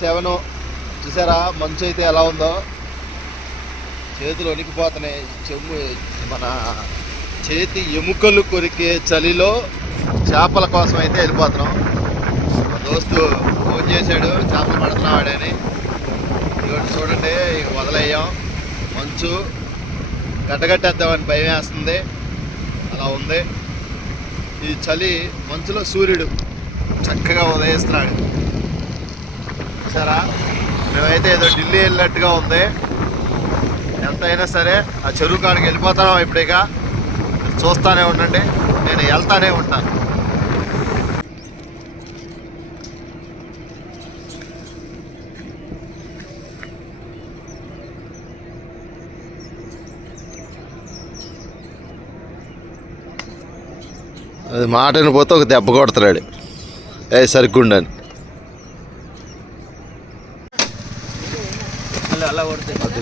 Seven. చూసారా? మంచు అయితే ఎలా ఉందో? చేతులు వణికిపోతున్నాయి చెమ్ము మన చేతి ఎముకలు కొరికే చలిలో చేపల కోసం అయితే వెళ్ళిపోతున్నాం. మా దోస్తు ఫోన్ చేశాడు. చేపలు పడుతున్నావాడని ఇదిగోటి చూడండి ఇక వదిలేయం. మంచు గడ్డగట్టేద్దామని భయం వేస్తుంది. అలా ఉంది. ఈ చలి మంచులో సూర్యుడు చక్కగా ఉదయిస్తున్నాడు. చూసారా? మేమైతే ఏదో ఢిల్లీ వెళ్ళినట్టుగా ఉంది. ఎంత అయినా సరే ఆ చెరువు కాడికి వెళ్ళిపోతాం ఇప్పుడిక. చూస్తానే ఉండండి. నేను వెళ్తానే ఉంటాను. అది మాటని పోతే ఒక దెబ్బ కొడతాడు ఏ సరిగ్గుండని.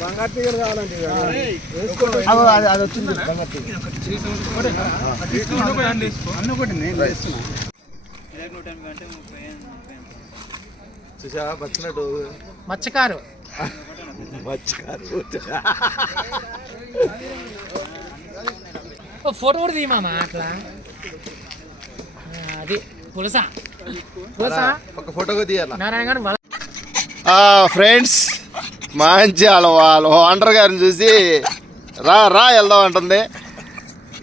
బంగారు తీగలు కావాలండి అది వచ్చింది బంగారు చూసా మత్స్యకారు ఫోటో కూడా తీయమా అట్లా? అది పులస? పులస? ఒక ఫోటోగా తీయాల? నారాయణ గారు ఫ్రెండ్స్ మంచి వాళ్ళ వాళ్ళ ఓనర్ గారిని చూసి రా రా వెళ్దాం అంటుంది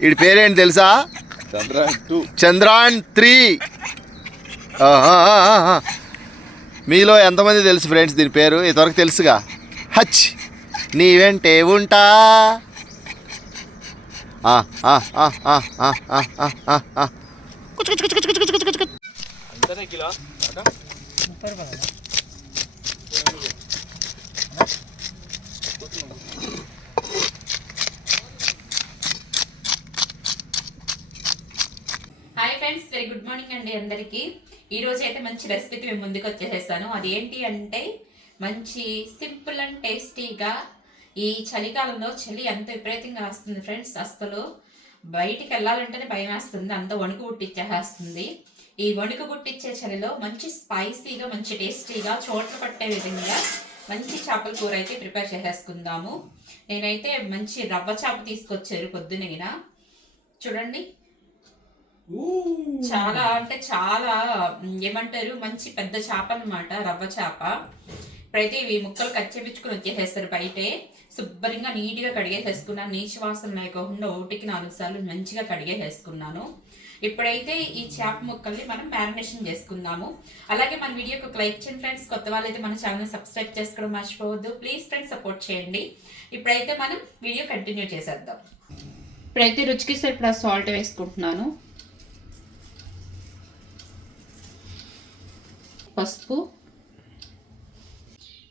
వీడి పేరేంటి తెలుసా చంద్రయాన్ టూ చంద్రాయన్ త్రీ మీలో ఎంతమంది తెలుసు ఫ్రెండ్స్ దీని పేరు ఇంతవరకు తెలుసుగా హచ్ నీ వెంటే ఉంటా ఆ, ఆ, ఆ, ఆ, ఆ, ఆ, ఆ, ఆ, hi friends very good morning అండి అందరికీ. ఈ రోజు అయితే మంచి రెసిపీకి మేము ముందుకు వచ్చేసేసాను. అది ఏంటి అంటే మంచి సింపుల్ అండ్ టేస్టీగా ఈ చలికాలంలో చలి ఎంత విపరీతంగా వస్తుంది ఫ్రెండ్స్. అసలు బయటికి వెళ్ళాలంటేనే భయం వేస్తుంది. అంత వణుకు పుట్టించేస్తుంది ఈ వణుకు పుట్టించే చలిలో మంచి స్పైసీగా మంచి టేస్టీగా చోట్ల పట్టే విధంగా మంచి చేపల కూర అయితే ప్రిపేర్ చేసేసుకుందాము. నేనైతే మంచి రవ్వ చేప తీసుకొచ్చారు పొద్దునగిన చూడండి. చాలా అంటే చాలా ఏమంటారు? మంచి పెద్ద చేప అన్నమాట రవ్వ చేప. ఇప్పుడైతే ఇవి ముక్కలు కట్ చేపించుకుని వచ్చేసేస్తారు బయటే. శుభ్రంగా నీట్గా కడిగేసేసుకున్నాను. నీచు వాసన లేకుండా ఒకటికి నాలుగు సార్లు మంచిగా కడిగేసేసుకున్నాను. ఇప్పుడైతే ఈ చేప ముక్కల్ని మనం మ్యారినేషన్ చేసుకుందాము. అలాగే మన వీడియోకి ఒక లైక్ చేయండి ఫ్రెండ్స్ కొత్త వాళ్ళైతే మన ఛానల్ సబ్స్క్రైబ్ చేసుకోవడం మర్చిపోవద్దు. ప్లీజ్ ఫ్రెండ్స్ సపోర్ట్ చేయండి. ఇప్పుడైతే మనం వీడియో కంటిన్యూ చేసేద్దాం. ఇప్పుడైతే రుచికి సరిపడా సాల్ట్ వేసుకుంటున్నాను. పసుపు.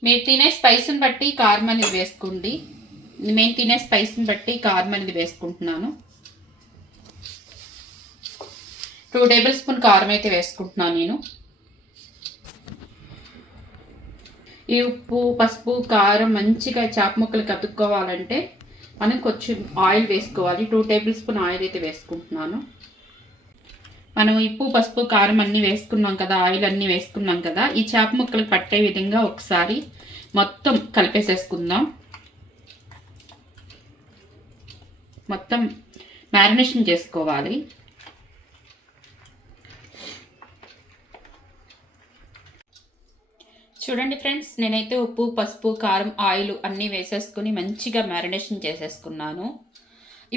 మీరు తినే స్పైస్ని బట్టి కారం అనేది వేసుకోండి. మేము తినే స్పైస్ని బట్టి కారం అనేది వేసుకుంటున్నాను. టూ టేబుల్ స్పూన్ కారం అయితే వేసుకుంటున్నాను నేను. ఈ ఉప్పు పసుపు కారం మంచిగా చేప ముక్కలు కతుక్కోవాలంటే మనం కొంచెం ఆయిల్ వేసుకోవాలి. టూ టేబుల్ స్పూన్ ఆయిల్ అయితే వేసుకుంటున్నాను. మనం ఉప్పు పసుపు కారం అన్నీ వేసుకున్నాం కదా ఆయిల్ అన్నీ వేసుకున్నాం కదా ఈ చేప ముక్కలు పట్టే విధంగా ఒకసారి మొత్తం కలిపేసేసుకుందాం. మొత్తం మ్యారినేషన్ చేసుకోవాలి. చూడండి ఫ్రెండ్స్ నేనైతే ఉప్పు పసుపు కారం ఆయిల్ అన్నీ వేసేసుకుని మంచిగా మ్యారినేషన్ చేసేసుకున్నాను.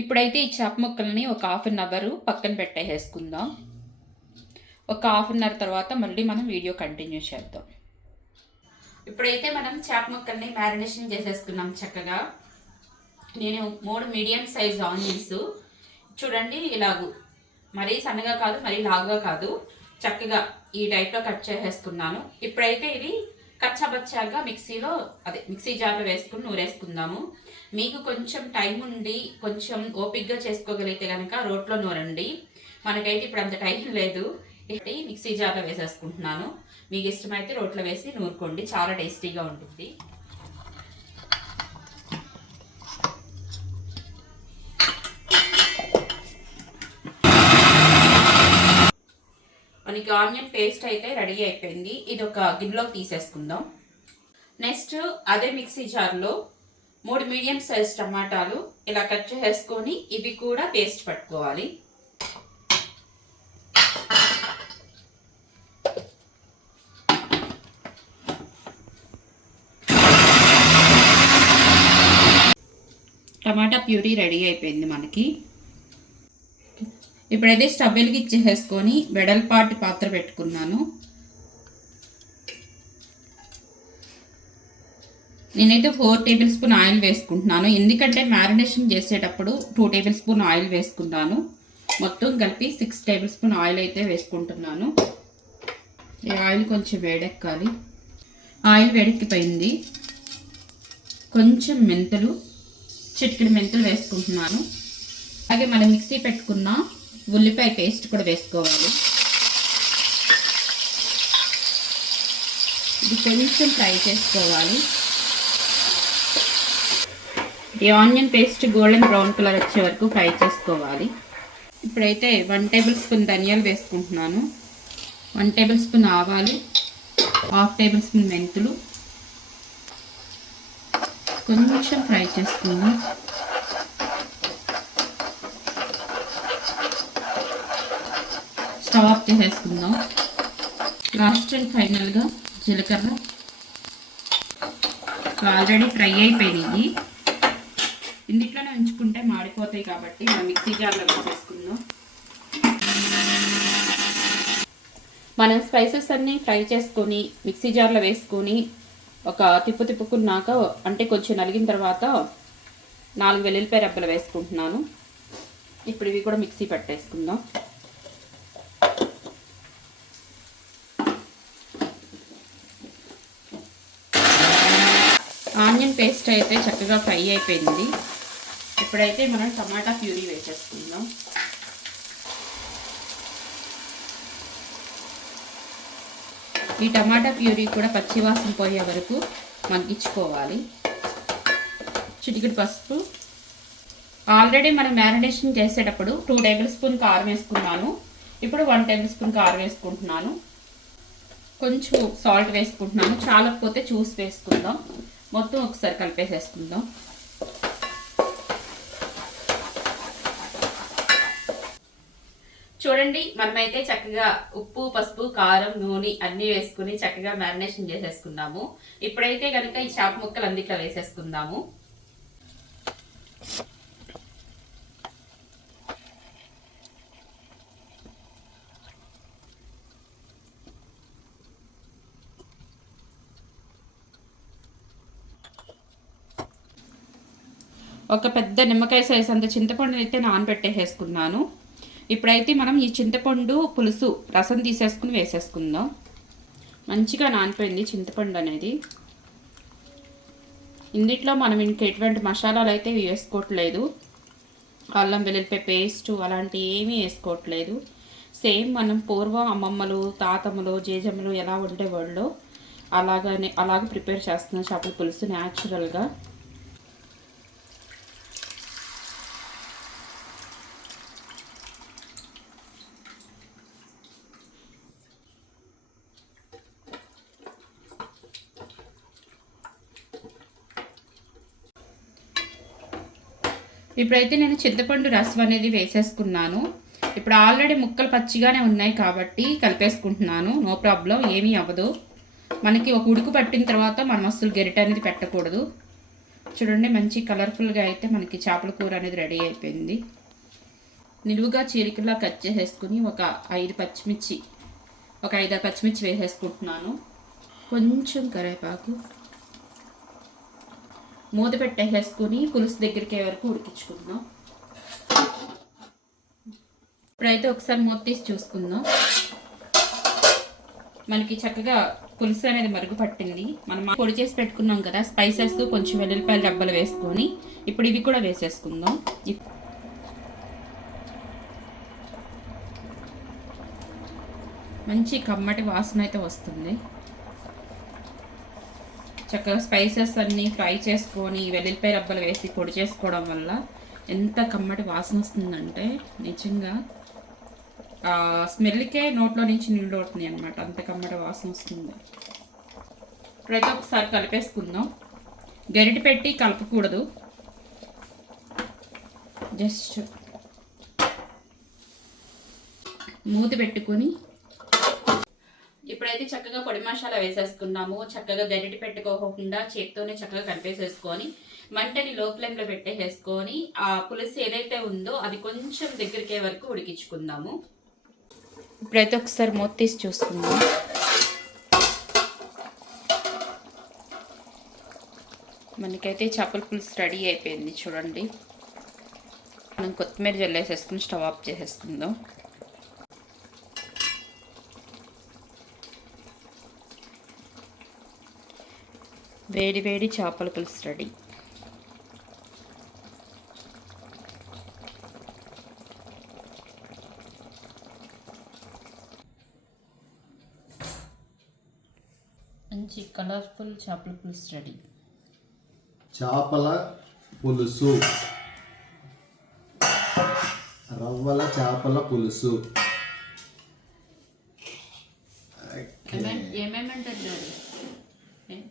ఇప్పుడైతే ఈ చేప ముక్కల్ని ఒక హాఫ్ అన్ అవర్ పక్కన పెట్టేసేసుకుందాం. ఒక హాఫ్ అన్ అవర్ తర్వాత మళ్ళీ మనం వీడియో కంటిన్యూ చేద్దాం. ఇప్పుడైతే మనం చేప ముక్కల్ని మ్యారినేషన్ చేసేసుకున్నాం చక్కగా. నేను మూడు మీడియం సైజ్ ఆనియన్స్ చూడండి ఇలాగు. మరీ సన్నగా కాదు మరీ లావుగా కాదు చక్కగా ఈ టైప్లో కట్ చేసేసుకున్నాను. ఇప్పుడైతే ఇది కచ్చబచ్చాగా మిక్సీలో అదే మిక్సీ జార్లో వేసుకుని నూరేసుకుందాము. మీకు కొంచెం టైం ఉండి కొంచెం ఓపిక్గా చేసుకోగలిగితే కనుక రోట్లో నూరండి. మనకైతే ఇప్పుడు అంత టైం లేదు. ఇది మిక్సీ జార్లో వేసేసుకుంటున్నాను. మీకు ఇష్టమైతే రోట్లో వేసి నూరుకోండి. చాలా టేస్టీగా ఉంటుంది. మనకి ఆనియన్ పేస్ట్ అయితే రెడీ అయిపోయింది. ఇది ఒక గిన్నెలోకి తీసేసుకుందాం. నెక్స్ట్ అదే మిక్సీ జార్లో మూడు మీడియం సైజ్ టమాటాలు ఇలా కట్ చేసుకొని ఇవి కూడా పేస్ట్ పట్టుకోవాలి. టమాటా ప్యూరీ రెడీ అయిపోయింది మనకి. ఇప్పుడైతే స్టవ్ వెలిగిచ్చేసుకొని వెడల్పాటి పాత్ర పెట్టుకున్నాను. నేనైతే ఫోర్ టేబుల్ స్పూన్ ఆయిల్ వేసుకుంటున్నాను. ఎందుకంటే మ్యారినేషన్ చేసేటప్పుడు టూ టేబుల్ స్పూన్ ఆయిల్ వేసుకున్నాను మొత్తం కలిపి సిక్స్ టేబుల్ స్పూన్ ఆయిల్ అయితే వేసుకుంటున్నాను. ఈ ఆయిల్ కొంచెం వేడెక్కాలి. ఆయిల్ వేడెక్కిపోయింది. కొంచెం మెంతులు చిటికెడు మెంతులు వేసుకుంటున్నాను. అలాగే మనం మిక్సీ పెట్టుకున్న ఉల్లిపాయ పేస్ట్ కూడా వేసుకోవాలి. ఇది కొంచెం ఫ్రై చేసుకోవాలి. ఈ onion paste golden brown colour వచ్చే వరకు ఫ్రై చేసుకోవాలి. ఇప్పుడైతే వన్ టేబుల్ స్పూన్ ధనియాలు వేసుకుంటున్నాను. వన్ టేబుల్ స్పూన్ ఆవాలు హాఫ్ టేబుల్ స్పూన్ మెంతులు. కొంచెం ఫ్రై చేసుకుందాం స్టవ్ ఆఫ్ చేసేసుకుందాం లాస్ట్ అండ్ ఫైనల్గా జీలకర్ర. ఆల్రెడీ ఫ్రై అయిపోయింది ఇందులోనే ఉంచుకుంటే మాడిపోతాయి కాబట్టి మనం మిక్సీ జార్లో వేసేసుకుందాం. మనం స్పైసెస్ అన్నీ ఫ్రై చేసుకొని మిక్సీ జార్లో వేసుకొని ఒక తిప్పు తిప్పుకున్నాక అంటే కొంచెం నలిగిన తర్వాత నాలుగు వెల్లుల్లిపాయ రెబ్బలు వేసుకుంటున్నాను. ఇప్పుడు ఇవి కూడా మిక్సీ పెట్టేసుకుందాం. ఆనియన్ పేస్ట్ అయితే చక్కగా ఫ్రై అయిపోయింది. ఇప్పుడైతే మనం టమాటా ప్యూరీ వేసేసుకుందాం. ఈ టమాటా ప్యూరీ కూడా పచ్చివాసన పోయే వరకు మగ్గించుకోవాలి. చిటికిడి పసుపు. ఆల్రెడీ మనం మ్యారినేషన్ చేసేటప్పుడు టూ టేబుల్ స్పూన్ కారం వేసుకున్నాను. ఇప్పుడు వన్ టేబుల్ స్పూన్ కారం వేసుకుంటున్నాను. కొంచెం సాల్ట్ వేసుకుంటున్నాను. చాలకపోతే చూసి వేసుకుందాం. మొత్తం ఒకసారి కలిపేసేసుకుందాం. చూడండి మనమైతే చక్కగా ఉప్పు పసుపు కారం నూనె అన్నీ వేసుకుని చక్కగా మ్యారినేషన్ చేసేసుకున్నాము. ఇప్పుడైతే కనుక ఈ చేప ముక్కలు అందుట్లో వేసేసుకుందాము. ఒక పెద్ద నిమ్మకాయ సైజ్ అంత చింతపండు అయితే నానబెట్టేసేసుకున్నాను. ఇప్పుడైతే మనం ఈ చింతపండు పులుసు రసం తీసేసుకుని వేసేసుకుందాం. మంచిగా నానిపోయింది చింతపండు అనేది. ఇందుట్లో మనం ఇంక ఎటువంటి మసాలాలు అయితే వేసుకోవట్లేదు. అల్లం వెల్లుల్లిపాయ పేస్ట్ అలాంటి ఏమీ వేసుకోవట్లేదు. సేమ్ మనం పూర్వం అమ్మమ్మలు తాతమ్మలు జేజమ్మలు ఎలా ఉండేవాళ్ళు అలాగనే అలాగే ప్రిపేర్ చేస్తున్నాం చేపల పులుసు న్యాచురల్గా ఇప్పుడైతే నేను చింతపండు రసం అనేది వేసేసుకున్నాను. ఇప్పుడు ఆల్రెడీ ముక్కలు పచ్చిగానే ఉన్నాయి కాబట్టి కలిపేసుకుంటున్నాను. నో ప్రాబ్లం ఏమీ అవ్వదు. మనకి ఒక ఉడుకు పట్టిన తర్వాత మనం అసలు గెరిట అనేది పెట్టకూడదు. చూడండి మంచి కలర్ఫుల్గా అయితే మనకి చేపల కూర అనేది రెడీ అయిపోయింది. నిలువుగా చీరికల్లా కట్ చేసేసుకుని ఒక ఐదు పచ్చిమిర్చి ఒక ఐదు పచ్చిమిర్చి వేసేసుకుంటున్నాను. కొంచెం కరివేపాకు. మూత పెట్టేసేసుకుని పులుసు దగ్గరికి వరకు ఉడికించుకుందాం. ఇప్పుడైతే ఒకసారి మూత తీసి చూసుకుందాం. మనకి చక్కగా పులుసు అనేది మరుగు పట్టింది. మనం పొడి చేసి పెట్టుకున్నాం కదా స్పైసెస్ కొంచెం వెల్లుల్లిపాయలు డబ్బలు వేసుకొని ఇప్పుడు ఇవి కూడా వేసేసుకుందాం. ఇప్- మంచి కమ్మటి వాసన అయితే వస్తుంది. చక్కగా స్పైసెస్ అన్నీ ఫ్రై చేసుకొని వెల్లుల్లిపాయ రబ్బలు వేసి పొడి చేసుకోవడం వల్ల ఎంత కమ్మటి వాసన వస్తుందంటే నిజంగా స్మెల్కే నోట్లో నుంచి నీళ్ళు అవుతున్నాయి అనమాట అంత కమ్మటి వాసన వస్తుంది. ప్రతి ఒక్కసారి కలిపేసుకుందాం. గరిటె పెట్టి కలపకూడదు. జస్ట్ మూత పెట్టుకొని ఇప్పుడైతే చక్కగా పొడి మసాలా వేసేసుకున్నాము. చక్కగా గరిటె పెట్టుకోకుండా చేత్తోనే చక్కగా కలిపేసేసుకొని మంటని లో ఫ్లేమ్లో పెట్టేసేసుకొని ఆ పులుసు ఏదైతే ఉందో అది కొంచెం దగ్గరికే వరకు ఉడికించుకుందాము. ఇప్పుడైతే ఒకసారి మూత తీసి చూసుకుందాం. మనకైతే చేపల పులుసు రెడీ అయిపోయింది. చూడండి. మనం కొత్తిమీర జల్లేసేసుకుని స్టవ్ ఆఫ్ చేసేసుకుందాం. వేడి వేడి చేపల పులుసు రెడీ మంచి కలర్ఫుల్ చేపల పులుసు రెడీ చేపల పులుసు. రవ్వల చేపల పులుసు. ఏమేమంటారు డాడీ ఏ,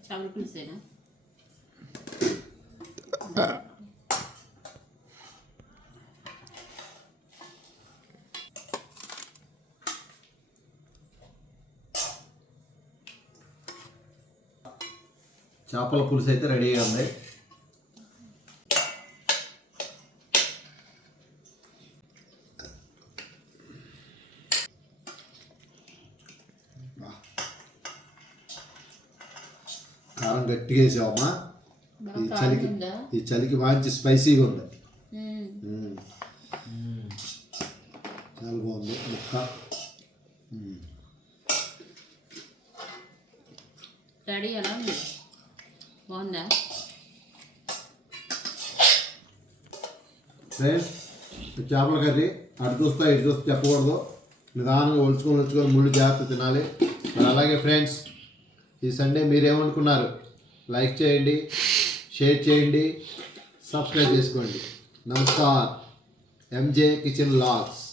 చేపల పులుసేనా చేపల పులుసు అయితే రెడీగా ఉంది. కారం గట్టిగా వేసావమ్మా. ఈ చలికి ఈ చలికి మంచి స్పైసీగా ఉంది. చాలా బాగుంది ముక్క. డాడీ ఎలా ఉంది బాగుందా? ఫ్రెండ్స్ చేపల కర్రీ అటు చూస్తా ఇటు చూస్తా చెప్పకూడదు. నిదానంగా ఒలుచుకొని ఒలుచుకొని ముళ్ళు జాగ్రత్త తినాలి. అలాగే ఫ్రెండ్స్ ఈ సండే మీరేమనుకున్నారు? లైక్ చేయండి షేర్ చేయండి సబ్స్క్రైబ్ చేసుకోండి. నమస్కార్. M J kitchen logs